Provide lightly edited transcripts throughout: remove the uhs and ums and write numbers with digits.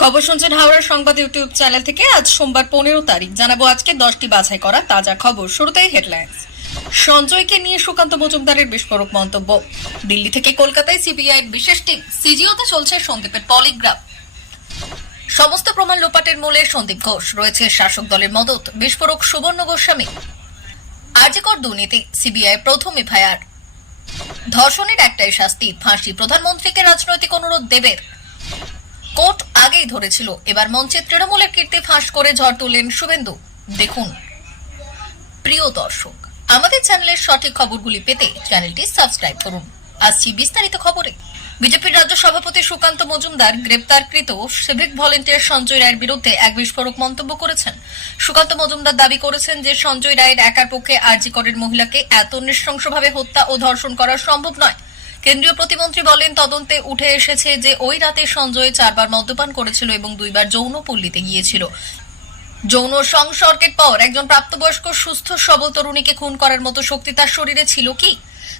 খবর শুনছেন হাওড়া সংবাদ ইউটিউব চ্যানেল থেকে। আজ সোমবার 15 তারিখ জানাবো আজকে 10টি বাছাই করা তাজা খবর। শুরুতেই হেডলাইন্স। সঞ্জয়কে নিয়ে সুকান্ত মজুমদারের বিস্ফোরক মন্তব্য। দিল্লি থেকে কলকাতায় সিবিআই বিশেষ টিম। সিজিওতে চলছে সন্দীপের পলিগ্রাফ। সমস্ত প্রমাণ লোপাটের মূলে সন্দীপ ঘোষ, রয়েছে শাসক দলের মদত। বিস্ফোরক সুবর্ণ গোস্বামী। আরজিকর দুর্নীতি, সিবিআই প্রথম এফআইআর। ধর্ষণের একটাই শাস্তি, ফাঁসি। প্রধানমন্ত্রীকে রাজনৈতিক অনুরোধ দেবের। কোর্ট আগেই ধরেছিল, এবার মঞ্চে তৃণমূলের কীর্তি ফাঁস করে ঝড় তুললেন শুভেন্দু। দেখুন। প্রিয় দর্শক, আমাদের চ্যানেলের সঠিক খবরগুলি পেতে চ্যানেলটি সাবস্ক্রাইব করুন। আসছি বিস্তারিত খবরে। বিজেপির রাজ্য সভাপতি সুকান্ত মজুমদার গ্রেপ্তারকৃত সিভিক ভলেন্টিয়ার সঞ্জয় রায়ের বিরুদ্ধে এক বিস্ফোরক মন্তব্য করেছেন। সুকান্ত মজুমদার দাবি করেছেন যে সঞ্জয় রায়ের একার পক্ষে আরজি করের মহিলাকে এত নৃশংসভাবে হত্যা ও ধর্ষণ করা সম্ভব নয়। কেন্দ্রীয় প্রতিমন্ত্রী বলেন, তদন্তে উঠে এসেছে যে ওই রাতে সঞ্জয় 4 বার মদ্যপান করেছিল এবং 2 বার যৌনপল্লীতে গিয়েছিল। যৌন সংসর্গের পর একজন প্রাপ্তবয়স্ক সুস্থ সবল তরুণীকে খুন করার মতো শক্তি তার শরীরে ছিল কি,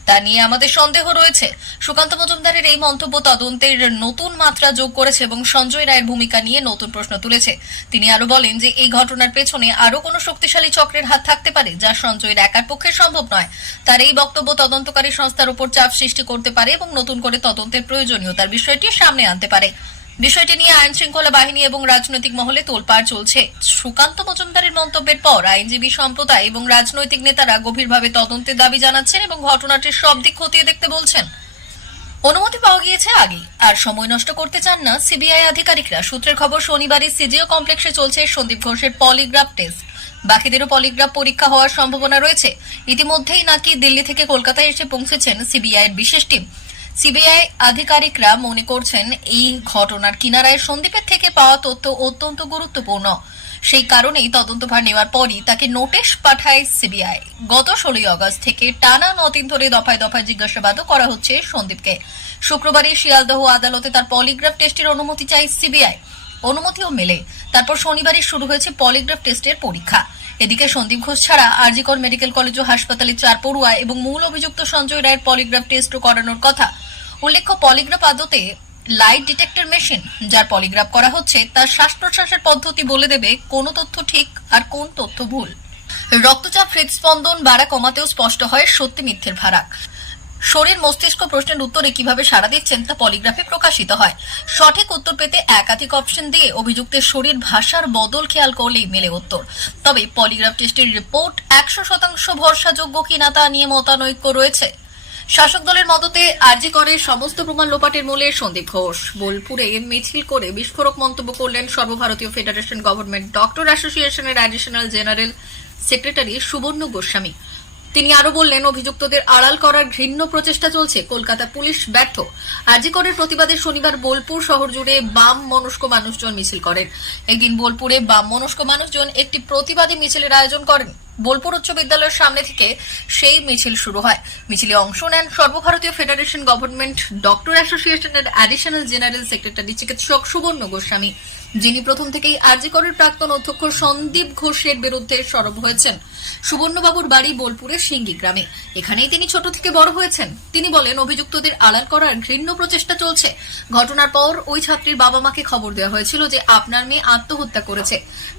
তা নিয়ে আমাদের সন্দেহ রয়েছে। সুকান্ত মজুমদারের এই মন্তব্য তদন্তের নতুন মাত্রা যোগ করেছে এবং সঞ্জয় রায়ের ভূমিকা নিয়ে নতুন প্রশ্ন তুলেছে। তিনি আরো বলেন যে এই ঘটনার পেছনে আরো কোনো শক্তিশালী চক্রের হাত থাকতে পারে, যা সঞ্জয়ের একার পক্ষে সম্ভব নয়। তার এই বক্তব্য তদন্তকারী সংস্থার উপর চাপ সৃষ্টি করতে পারে এবং নতুন করে তদন্তের প্রয়োজনীয়তার বিষয়টি সামনে আনতে পারে। বিষয়টি নিয়ে আইন শৃঙ্খলা বাহিনী এবং রাজনৈতিক মহলে তোলপাড় চলছে। সুকান্ত মজুমদারের মন্তব্যের পর আইনজীবী সম্প্রদায় এবং রাজনৈতিক নেতারা গভীরভাবে তদন্তের দাবি জানাচ্ছেন এবং ঘটনাটির সব দিক খতিয়ে দেখতে বলছেন। অনুমতি পাওয়া গিয়েছে আগে, আর সময় নষ্ট করতে চান না সিবিআই আধিকারিকরা। সূত্রের খবর, শনিবারই সিজিও কমপ্লেক্সে চলছে সন্দীপ ঘোষের পলিগ্রাফ টেস্ট। বাকিদেরও পলিগ্রাফ পরীক্ষা হওয়ার সম্ভাবনা রয়েছে। ইতিমধ্যেই নাকি দিল্লি থেকে কলকাতায় এসে পৌঁছেছেন সিবিআই এর বিশেষ টিম। সিবিআই আধিকারিকরা মনে করছেন এই ঘটনার কিনারায় সন্দীপের থেকে পাওয়া তথ্য অত্যন্ত গুরুত্বপূর্ণ। সেই কারণেই তদন্তভার নেওয়ার পরই তাকে নোটিশ পাঠায় সিবিআই। গত 16 আগস্ট থেকে টানা 9 দিন ধরে দফায় দফায় জিজ্ঞাসাবাদও করা হচ্ছে সন্দীপকে। শুক্রবারই শিয়ালদহ আদালতে তার পলিগ্রাফ টেস্টের অনুমতি চায় সিবিআই। অনুমতিও মেলে। তারপর শনিবারই শুরু হয়েছে পলিগ্রাফ টেস্টের পরীক্ষা। এদিকে সন্দীপ ঘোষ ছাড়া আরজিকর মেডিকেল কলেজ ও হাসপাতালে 4 পড়ুয়া এবং মূল অভিযুক্ত সঞ্জয় রায়ের পলিগ্রাফ টেস্টও করানোর কথা। উল্লেখ্য, পলিগ্রাফ আদতে লাইট ডিটেক্টর মেশিন। যার পলিগ্রাফ করা হচ্ছে তার শ্বাস প্রশ্বাসের পদ্ধতি বলে দেবে কোন তথ্য ঠিক আর কোন তথ্য ভুল। রক্তচাপ, হৃদস্পন্দন বাড়া কমাতেও স্পষ্ট হয় সত্যি মিথ্যের ফারাক। শরীর মস্তিষ্ক প্রশ্নের উত্তরে কিভাবে সাড়া দিচ্ছেন তা পলিগ্রাফে প্রকাশিত হয়। সঠিক উত্তর পেতে একাধিক অপশন দিয়ে অভিযুক্তের শরীর ভাষার বদল খেয়াল করলেই মেলে উত্তর। তবে পলিগ্রাফ টেস্টের রিপোর্ট 100% ভরসাযোগ্য কিনা তা নিয়ে মতানৈক্য রয়েছে। শাসক দলের মদতে আরজি করে সমস্ত প্রমাণ লোপাটের মূলে সন্দীপ ঘোষ। বোলপুরে মিছিল করে বিস্ফোরক মন্তব্য করলেন সর্বভারতীয় ফেডারেশন গভর্নমেন্ট ডক্টর অ্যাসোসিয়েশনের অ্যাডিশনাল জেনারেল সেক্রেটারি সুবর্ণ গোস্বামী। তিনি আরো বললেন, অভিযুক্তদের আড়াল করার ঘৃণ্য প্রচেষ্টা চলছে। কলকাতা পুলিশ ব্যর্থ। আরজি করের প্রতিবাদে শনিবার বোলপুর শহর জুড়ে বাম মনস্ক মানুষজন মিছিল করেন। একদিন বোলপুরে বাম মনস্ক মানুষজন একটি প্রতিবাদী মিছিলের আয়োজন করেন। বোলপুর উচ্চ বিদ্যালয়ের সামনে থেকে সেই মিছিল শুরু হয়। মিছিলে অংশ নেন সর্বভারতীয় ফেডারেশন গভর্নমেন্ট ডক্টর অ্যাসোসিয়েশনের অ্যাডিশনাল জেনারেল সেক্রেটারি চিকিৎসক সুবর্ণ গোস্বামী, যিনি প্রথম থেকেই আরজি করের প্রাক্তন অধ্যক্ষ সন্দীপ ঘোষের বিরুদ্ধে সরব হয়েছেন। সুবর্ণবাবুর বাড়ি বোলপুরের সিঙ্গি গ্রামে। এখানেই তিনি ছোট থেকে বড় হয়েছেন। তিনি বলেন, অভিযুক্তদের আড়াল করার ঘৃণ্য প্রচেষ্টা চলছে। ঘটনার পর ওই ছাত্রীর বাবা মাকে খবর দেওয়া হয়েছিল যে আপনার মেয়ে আত্মহত্যা করেছে।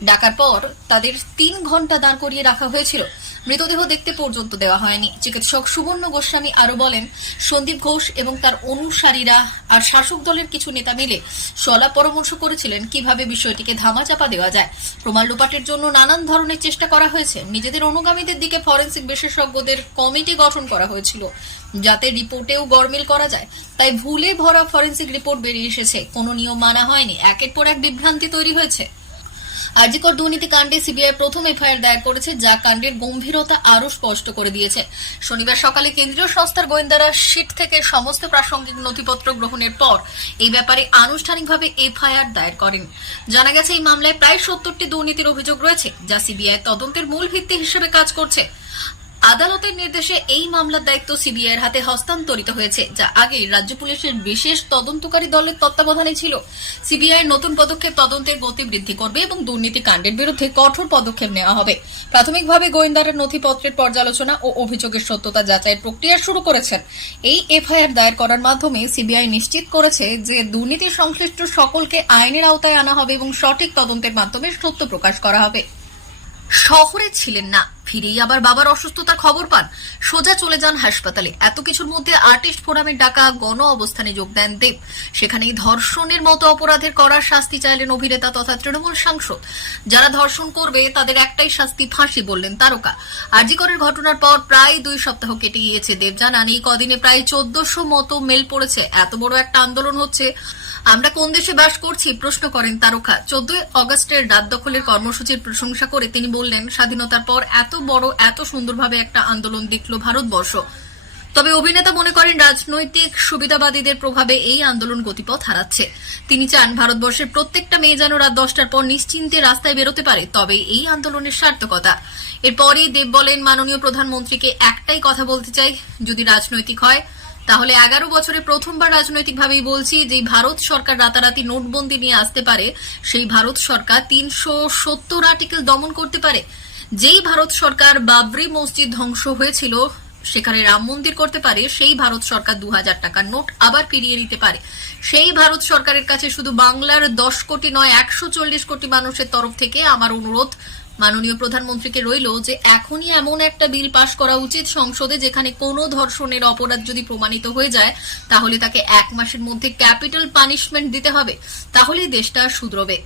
ডাকার পর তাদের 3 ঘন্টা দাঁড় করিয়ে রাখা হয়েছিল। মৃতদেহ দেখতে পর্যন্ত দেওয়া হয়নি। চিকিৎসক সুবর্ণ গোস্বামী আরো বলেন, সন্দীপ ঘোষ এবং তার অনুসারীরা আর শাসক দলের কিছু নেতা মিলে সলা পরামর্শ করেছিলেন কিভাবে বিষয়টিকে ধামাচাপা দেওয়া যায়। প্রমাণ লোপাটের জন্য নানান ধরনের চেষ্টা করা হয়েছে। নিজেদের অনুগামীদের দিকে ফরেন্সিক বিশেষজ্ঞদের কমিটি গঠন করা হয়েছিল, যাতে রিপোর্টেও গরমিল করা যায়। তাই ভুলে ভরা ফরেন্সিক রিপোর্ট বেরিয়ে এসেছে। কোনো নিয়ম মানা হয়নি। একের পর এক বিভ্রান্তি তৈরি হয়েছে। আরজিকর দুর্নীতি কাণ্ডে সিবিআই প্রথম এফআইআর দায়ের করেছে, যা কাণ্ডের গম্ভীরতা আরো স্পষ্ট করে দিয়েছে। শনিবার সকালে কেন্দ্রীয় সংস্থার গোয়েন্দারা সিট থেকে সমস্ত প্রাসঙ্গিক নথিপত্র গ্রহণের পর এই ব্যাপারে আনুষ্ঠানিকভাবে এফআইআর দায়ের করেন। জানা গেছে, এই মামলায় প্রায় 70টি দুর্নীতির অভিযোগ রয়েছে, যা সিবিআই তদন্তের মূল ভিত্তি হিসেবে কাজ করছে। আদালতের নির্দেশে এই মামলার দায়িত্ব সিবিআই এর হাতে হস্তান্তরিত হয়েছে, যা আগে রাজ্য পুলিশের বিশেষ তদন্তকারী দলের তত্ত্বাবধানে ছিল। সিবিআই নতুন পদক্ষেপ তদন্তের গতি বৃদ্ধি করবে এবং দুর্নীতি কাণ্ডের বিরুদ্ধে কঠোর পদক্ষেপ নেওয়া হবে। প্রাথমিকভাবে গোয়েন্দারা নথিপত্রের পর্যালোচনা ও অভিযোগের সত্যতা যাচাইয়ের প্রক্রিয়া শুরু করেছেন। এই এফআইআর দায়ের করার মাধ্যমে সিবিআই নিশ্চিত করেছে যে দুর্নীতি সংশ্লিষ্ট সকলকে আইনের আওতায় আনা হবে এবং সঠিক তদন্তের মাধ্যমে সত্য প্রকাশ করা হবে। শহরে ছিলেন না, ফিরেই আবার বাবার অসুস্থতার খবর পান, সোজা চলে যান হাসপাতালে। এত কিছুর মধ্যে আর্টিস্ট ফোরামের ডাকা গণ অবস্থানে যোগ দেন দেব। সেখানেই ধর্ষণের মতো অপরাধের কড়া শাস্তি চাইলেন অভিনেতা তথা তৃণমূল সাংসদ। যারা ধর্ষণ করবে তাদের একটাই শাস্তি, ফাঁসি, বললেন তারকা। আরজি করের ঘটনার পর প্রায় 2 সপ্তাহ কেটে গিয়েছে। দেব জানান এই কদিনে প্রায় 1400 মতো মেল পড়েছে। এত বড় একটা আন্দোলন হচ্ছে, আমরা কোন দেশে বাস করছি প্রশ্ন করেন তারকা। 14 অগস্টের রাত দখলের কর্মসূচির প্রশংসা করে তিনি বললেন, স্বাধীনতার পর এত বড় এত সুন্দরভাবে একটা আন্দোলন দেখল ভারতবর্ষ। তবে অভিনেতা মনে করেন রাজনৈতিক সুবিধাবাদীদের প্রভাবে এই আন্দোলন গতিপথ হারাচ্ছে। তিনি চান ভারতবর্ষের প্রত্যেকটা মেয়ে যেন রাত 10টার পর নিশ্চিন্তে রাস্তায় বেরোতে পারে, তবে এই আন্দোলনের সার্থকতা। এরপরই দেব বলেন, মাননীয় প্রধানমন্ত্রীকে একটাই কথা বলতে চাই, যদি রাজনৈতিক হয় তাহলে 11 বছরে প্রথমবার রাজনৈতিকভাবেই বলছি, যে ভারত সরকার রাতারাতি নোটবন্দি নিয়ে আসতে পারে, সেই ভারত সরকার 370 আর্টিকেল দমন করতে পারে। যেই ভারত সরকার বাবরি মসজিদ ধ্বংস হয়েছিল সেখানে রাম মন্দির করতে পারে, সেই ভারত সরকার 2000 টাকার নোট আবার ফিরিয়ে দিতে পারে। সেই ভারত সরকারের কাছে শুধু বাংলার 10 কোটি নয় 140 কোটি মানুষের তরফ থেকে আমার অনুরোধ মাননীয় প্রধানমন্ত্রীকে রইল যে এখনই এমন একটা বিল পাশ করা উচিত সংসদে, যেখানে কোনো ধর্ষণের অপরাধ যদি প্রমাণিত হয়ে যায় তাহলে তাকে 1 মাসের মধ্যে ক্যাপিটাল পানিশমেন্ট দিতে হবে, তাহলেই দেশটা শুধরবে।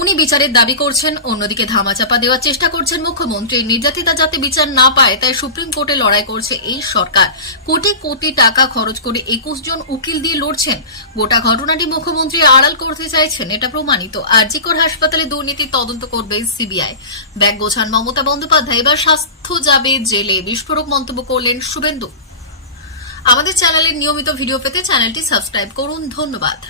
উনি বিচারের দাবি করছেন, অন্যদিকে ধামাচাপা দেওয়ার চেষ্টা করছেন মুখ্যমন্ত্রী। নির্যাতিতা যাতে বিচার না পায় তাই সুপ্রিম কোর্টে লড়াই করছে এই সরকার। কোটি কোটি টাকা খরচ করে 21 জন উকিল দিয়ে লড়ছেন। গোটা ঘটনাটি মুখ্যমন্ত্রী আড়াল করতে চাইছেন, এটা প্রমাণিত। আরজি কর হাসপাতালে দুর্নীতি তদন্ত করবে সিবিআই। ব্যাগ গোছান মমতা বন্দ্যোপাধ্যায়, এবার স্বাস্থ্য যাবে জেলে, বিস্ফোরক মন্তব্য করলেন শুভেন্দু। আমাদের চ্যানেলের নিয়মিত ভিডিও পেতে চ্যানেলটি সাবস্ক্রাইব করুন। ধন্যবাদ।